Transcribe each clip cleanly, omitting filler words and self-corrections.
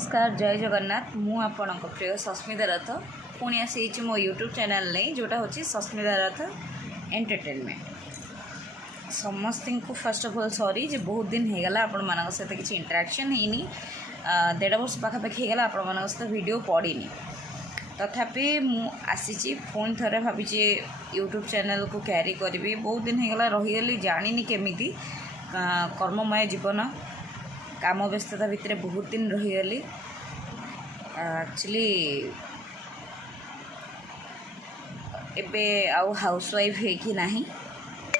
नमस्कार जय जगन्नाथ मु आपण प्रिय सस्मिता रथ पुणी आसी मो यूट्यूब चैनल नहीं जोटा हूँ सस्मिता रथ एंटरटेनमेंट समस्त को फर्स्ट ऑफ ऑल सॉरी जे बहुत दिन होगला आपण मान सहित किसी इंटरेक्शन होनी 1.5 वर्ष पाखापाखि होगला आपण मान सहित वीडियो पड़ीनी तथापि मुसी पुणी थे भावी यूट्यूब चैनल को क्यारी करी बहुत दिन होगला रहीगली जानी केमी कर्ममय जीवन काम व्यस्तता भितर बहुत दिन रहीगली एक्चुअली एबे आउ हाउसवाइफ है नहीं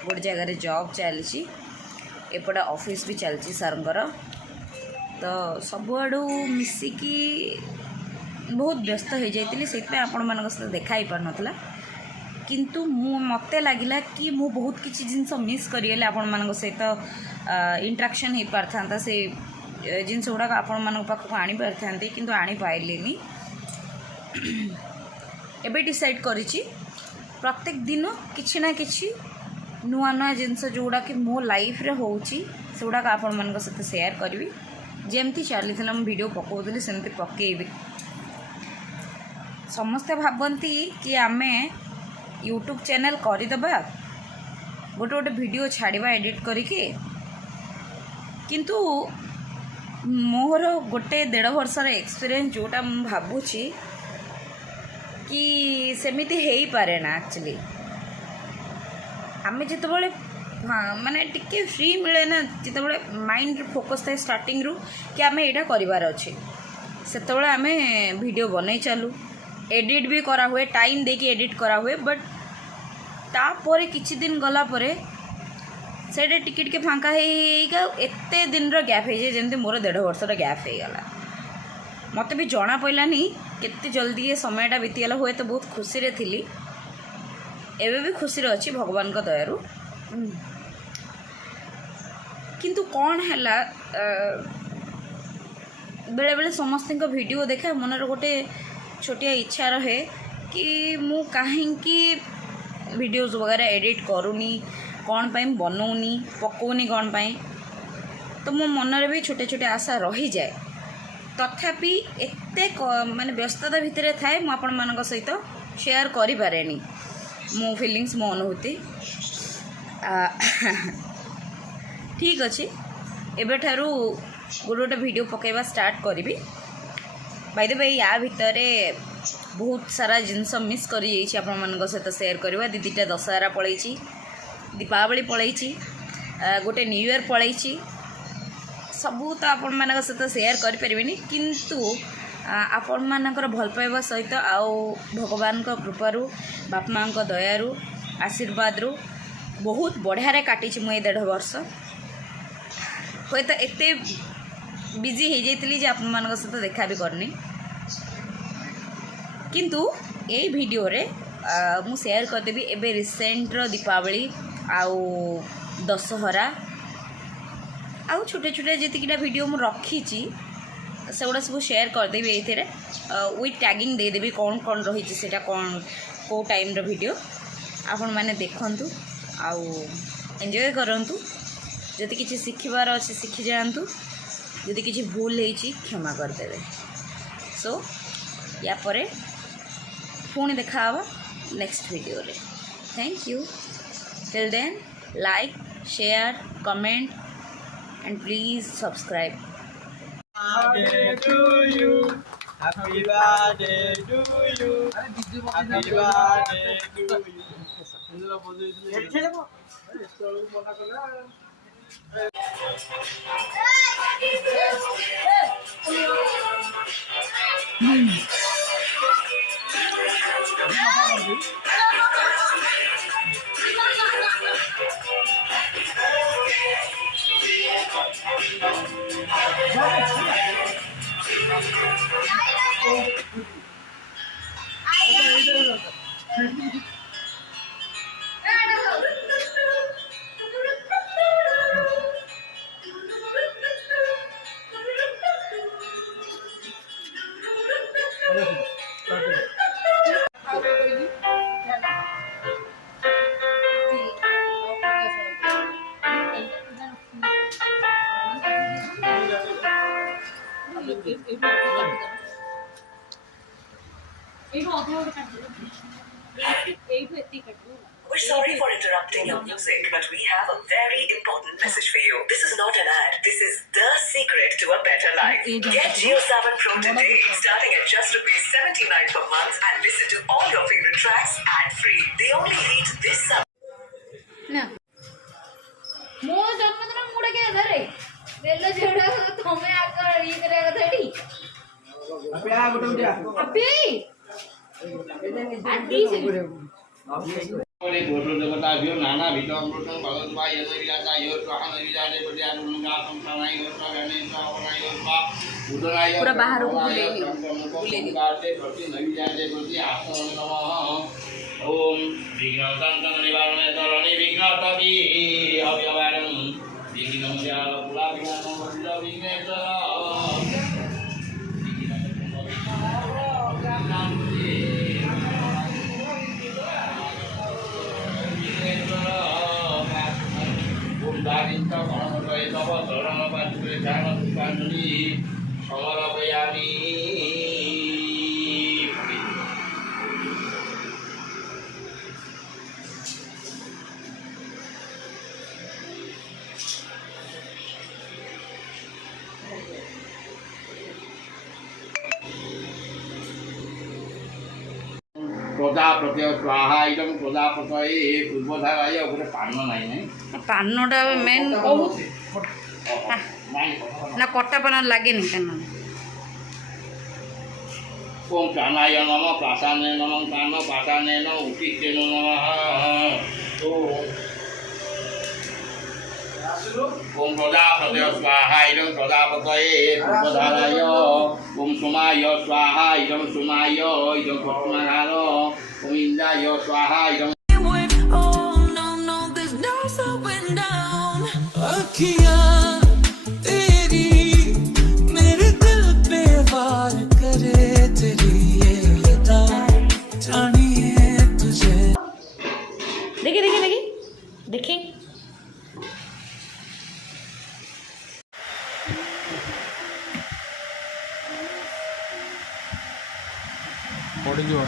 गोटे जगह जॉब चली एपटे ऑफिस भी चलती सरंगर तो सबुआड़ू मिसिकी बहुत व्यस्त हो जाती से आपण मान सहित देखा ही पार नाला किंतु मत लगिला कि मु बहुत किसी जिनस मिस करें आपण मान सहित इंटरेक्शन हो पार था से जिनस गुड़ाक आपण मान पाखक आनी पारि था किंतु आनी पाइलिनी एबे डिसाइड करिछि प्रत्येक दिन किछि ना किछि नुआ नुआ जिनस जोड़ा कि मो लाइफ रे होउछि से गुड़ाक आपण मान सहित शेयर करी जमती चली वीडियो पकाउली सेमती पकेबी समस्ते भाबती कि आमे यूट्यूब चैनल करदेबा गोटे गोटे वीडियो छाड़वा एडिट करके किंतु मोर गोटे 1.5 वर्षर एक्सपीरियंस जोटा मु भाबुची कि सेमिति हेई पारे ना एक्चुअली आमे जितेबाला हाँ माने टिके फ्री मिले ना जितेबाला माइंड फोकस थाए स्टार्टिंग रु कि आमे एटा करिवार अछि सेतेबाला आमे वीडियो बनै चालू एडिट भी करा हुए टाइम देके एडिट करा हुए बट तापर किछि दिन गला परे सेटे टिके टिके फांका होगा एते दिन रो गैप हो जाए जमती मोर 1.5 वर्षर गैप हो गला मत भी जना पड़ानी केते जल्दी ये समयटा बीतीगला हुए तो बहुत खुशी रे थिली एबे भी खुशी रे अछि भगवान का दयारु किंतु कौन हैला बेले बेले समस्त वीडियो देखे मनर गोटे छोटिया इच्छा रहे कि मु कहीं वीडियोज वगैरह एडिट करूनी कौन पाई बनौनी पकौनी कौन पाई तो मो मन भी छोटे छोटे आशा रही जाए तथापि एते माने व्यस्तता भितर थाए मु आपण मान सहित शेयर करि पारेनी मो फीलिंग्स मो अनुभूति ठीक अच्छे एबे ठारू गोटे गोटे वीडियो पकेबा स्टार्ट करी बाय द वे या भितर बहुत सारा जिनस मिस कर सहित शेयर करवा दीटा दशहरा पलैची दीपावली पलैची गोटे न्यू ईयर पलैची सबू तो आपण मान सहित शेयर करें किंतु आपण मानकर भल पाइबा सहित आउ भगवान का कृपारू बाप माँ दयारू आशीर्वाद रु बहुत बढ़िया रे काटी मुझे 1.5 वर्ष हे तो एत बिजी हो जाइली आपण मान सहित देखा भी करनी किंतु ये वीडियो रे मु शेयर करदेवी एबे रिसेंट रो दीपावली आउ दशहरा आउ छोटे छोटे जितकीटा वीडियो मु रखी से गुड़ा सब शेयर करदेवी ये विथ टैगिंग देदेवी कौन कौन रही सेटा कौन को टाइम रो वीडियो आपण माने देखंतु आउ एंजॉय करंतु जदि किसी शिखबार अच्छे शिखी जातु जदि किसी भूल होती क्षमा करदे सो या परे पुणी देखा नेक्स्ट वीडियो रे thank you till then like share comment and please subscribe Birthday to you. Happy birthday to you. Happy birthday to you. We're sorry for interrupting your music, but we have a very important message for you. This is not an ad. This is the secret to a better life. Get Geo7 Pro today, starting at just ₹79 per month, and listen to all your favorite tracks ad-free. They only hit this summer. ନା ମୋ ଜନ୍ମଦିନ ମୁଁ ଡାକିବା କଥା ରେ ବେଲ ଝିଅଟା ତମେ ଆଗ ଇଏ କରିବା କଥା ଏଠି नाना विदमृतं भगवत्वा यदविलासा यो स्वाहा नविजाते प्रत्यानुगातं सनाय यो स्वागणे स्वावनाय यो स्वा उदराय पूरा बाहर बुले गाते प्रति नविजाते प्रति आत्मने नमः ओम विघ्नसंतन निवारणे तरणे विघ्नतपि अव्यवारं विघ्नस्य पुला विघ्नं विघ्नेश्वर दारिद्र गणपतये तव शरणपादुके ध्यानपुष्पाञ्जलि समर्पयामि। प्रजापतय स्वाहा इदं प्रजापतये पूर्वधाराय गोटे पान नाई नहीं ପାନଟା ମେନ୍ ନା କଟା ପାନ ଲାଗେନି କାନ ओम प्राणाय नमः प्रासाने नमः प्राण प्रासाने नमः उत्तिष्ठे नमः ओम प्रजापतय स्वाहा इदं प्रजापतये पूर्वधाराय ओम सोमाय स्वाहा इदं सोमाय इदं पद्मनाभ ओम इंद्राय स्वाहा इदं अखियाँ तेरी मेरे दिल पे वार करे तेरी ये अदा जानिए तुझे देखिए देखिए देखिए देखिए ପଡ଼ିଯିବ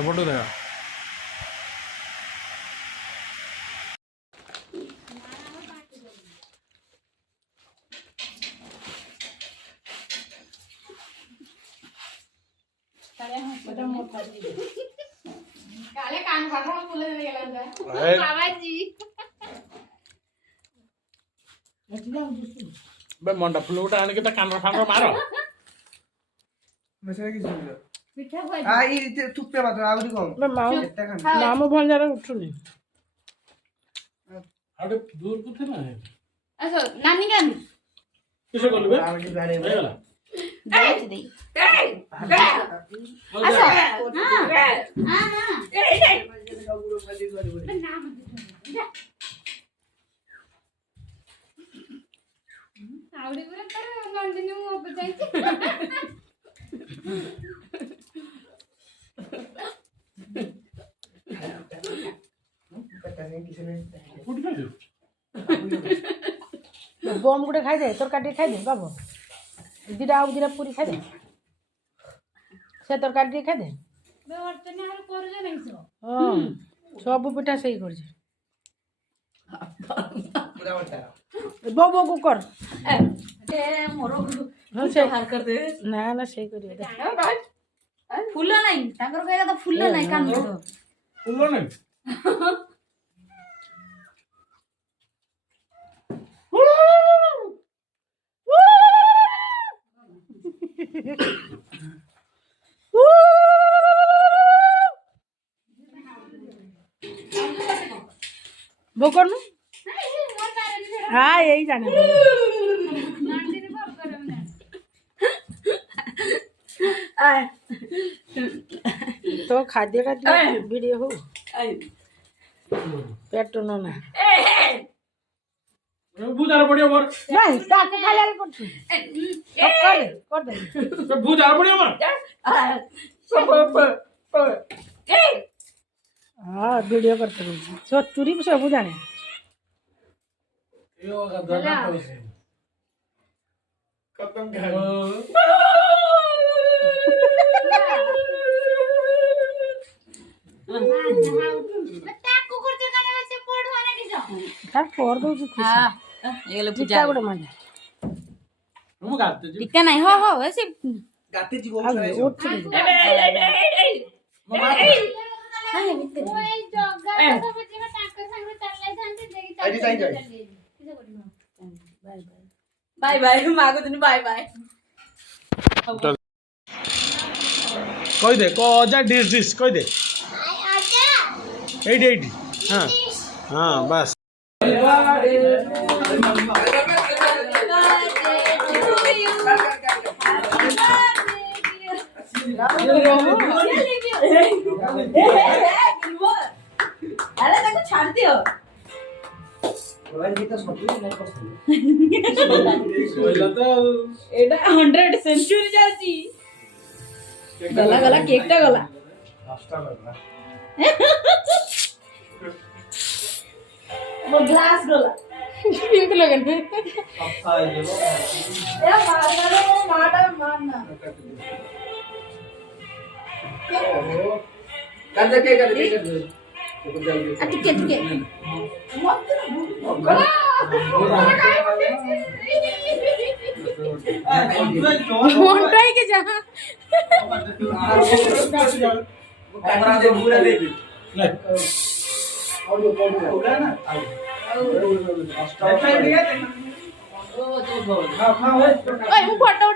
ଏପଟୁ ଦେଖ काले कान फाटा बोले गेला बाबाजी ବେ ମଣ୍ଡା ଫୁଲ ଗୋଟେ ଆଣିକି ତା କାନ ଫାନ ମାର ପିଠା ଖାଇ ତୁପେ ମାତ୍ର ଆହୁରି କମ ମାମ ଭଞ୍ଜାରେ ଉଠୁନି ଆଉ ଟିକେ ଦୂରକୁ ଥିଲା ଆସ ନାନୀ କାନ କିସ କଲୁ ବେ ହେଇଗଲା ଦେଇଛି ଦେଇ ଆସ ଆଉଡି ପୁରା ତାର ନନ୍ଦିନୀ ମୁଁ ଅପ ଯାଇଛି बम गुटे खाई दे तरकारी खाई दे बाबू दिटा आउ दिटा पूरी खाई दे से तरकारी खाई दे हाँ सब पिठा सही कर बो बो को कर हाँ से ना ना सही कर फूल नहीं तांकर कहला तो फूल नहीं कान तो फुल नहीं वो कर हाँ यही जाने तो खाद्य का वीडियो हो पेट ना ବୁଝାର ପଡିବ ମୋର ନାଇଁ ତାକୁ ଖାଇଲା ବେଳକୁ କରୁଛୁ कर दे ବୁଝାର ପଡିବ ମୋର हाँ वीडियो करते रहो सो चूरी भी सब जाने खत्म तार कर दो खुशी ହେଇଗଲେ ପୂଜା चिट्टा गोटे माने ମୁଁ ଗାତେ ଯିବି ଟିକେ ନାହିଁ ହଁ ହଁ ସେ ଗାତେ ଯିବ आगे उठ चले ଆଇଡି ସାଇଡ ଯାଇ ବାଏ ବାଏ ମାଗୁ ଦିନ ବାଏ ବାଏ କହିଦେ କ ଅଜା ଡିସ୍ ଡିସ୍ କହିଦେ ଏଇଠି ଏଇଠି ହଁ ହଁ ବାସ୍ अरे ताको छाड़ दियो କହିଲା ତ एटा 100 सेंचुरी जाची गला गला केक टा गला वो ग्लास गला पिंक लगन ए मारना मारना कर दे के टिके टिके मोंटाई के जहां कैमरा दे पूरा दे ऑडियो पूरा ना हां हां ओए वो फोटो